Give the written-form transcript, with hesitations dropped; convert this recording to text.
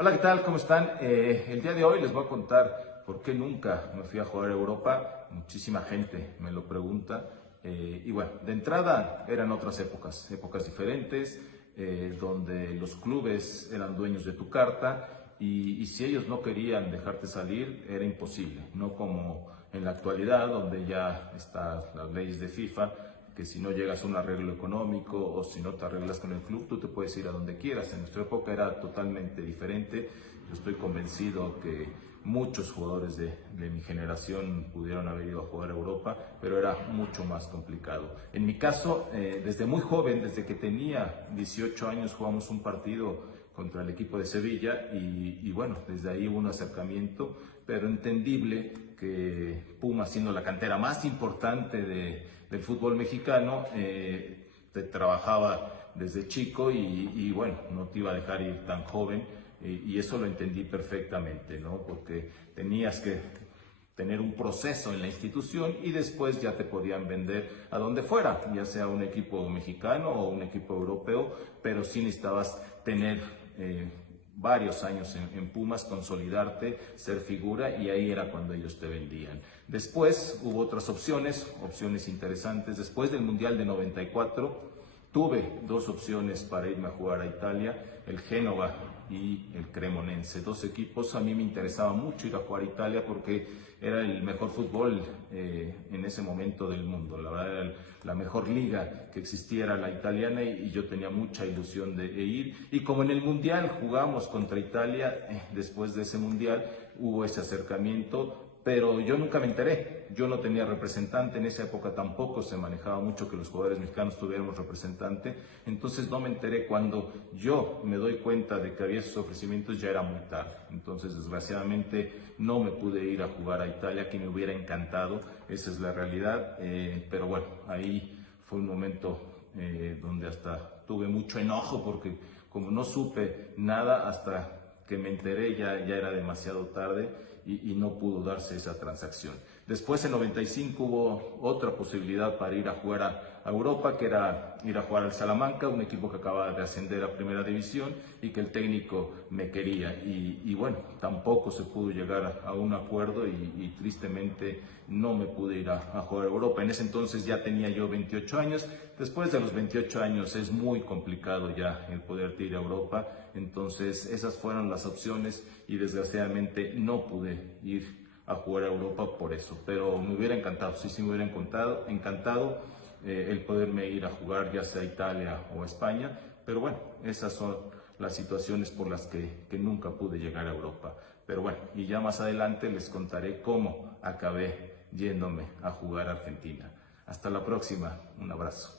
Hola, ¿qué tal? ¿Cómo están? El día de hoy les voy a contar por qué nunca me fui a jugar a Europa. Muchísima gente me lo pregunta. Y bueno, de entrada eran otras épocas, épocas diferentes, donde los clubes eran dueños de tu carta y si ellos no querían dejarte salir, era imposible. No como en la actualidad, donde ya están las leyes de FIFA, que si no llegas a un arreglo económico o si no te arreglas con el club, tú te puedes ir a donde quieras. En nuestra época era totalmente diferente. Yo estoy convencido que muchos jugadores de mi generación pudieron haber ido a jugar a Europa, pero era mucho más complicado. En mi caso, desde muy joven, desde que tenía 18 años, jugamos un partido contra el equipo de Sevilla y bueno, desde ahí hubo un acercamiento, pero entendible que Pumas, siendo la cantera más importante del fútbol mexicano, te trabajaba desde chico y bueno, no te iba a dejar ir tan joven y eso lo entendí perfectamente, ¿no? Porque tenías que tener un proceso en la institución y después ya te podían vender a donde fuera, ya sea un equipo mexicano o un equipo europeo, pero sí necesitabas tener varios años en Pumas, consolidarte, ser figura y ahí era cuando ellos te vendían. Después hubo otras opciones, opciones interesantes. Después del Mundial de 94 tuve dos opciones para irme a jugar a Italia, el Génova y el Cremonense, dos equipos. A mí me interesaba mucho ir a jugar a Italia porque era el mejor fútbol en ese momento del mundo. La verdad era la mejor liga que existía, era la italiana y yo tenía mucha ilusión de ir. Y como en el Mundial jugamos contra Italia, después de ese Mundial hubo ese acercamiento, pero yo nunca me enteré. Yo no tenía representante, en esa época tampoco se manejaba mucho que los jugadores mexicanos tuviéramos representante, entonces no me enteré. Cuando yo me doy cuenta de que había esos ofrecimientos ya era muy tarde, entonces desgraciadamente no me pude ir a jugar a Italia, que me hubiera encantado, esa es la realidad, pero bueno, ahí fue un momento donde hasta tuve mucho enojo porque como no supe nada hasta que me enteré ya era demasiado tarde y no pudo darse esa transacción. Después en 95 hubo otra posibilidad para ir a jugar a Europa, que era ir a jugar al Salamanca, un equipo que acaba de ascender a Primera División y que el técnico me quería. Y bueno, tampoco se pudo llegar a un acuerdo y tristemente no me pude ir a jugar a Europa. En ese entonces ya tenía yo 28 años. Después de los 28 años es muy complicado ya el poderte ir a Europa. Entonces esas fueron las opciones y desgraciadamente no pude ir a jugar a Europa por eso, pero me hubiera encantado, sí me hubiera encantado el poderme ir a jugar ya sea a Italia o a España, pero bueno, esas son las situaciones por las que nunca pude llegar a Europa. Pero bueno, y ya más adelante les contaré cómo acabé yéndome a jugar a Argentina. Hasta la próxima, un abrazo.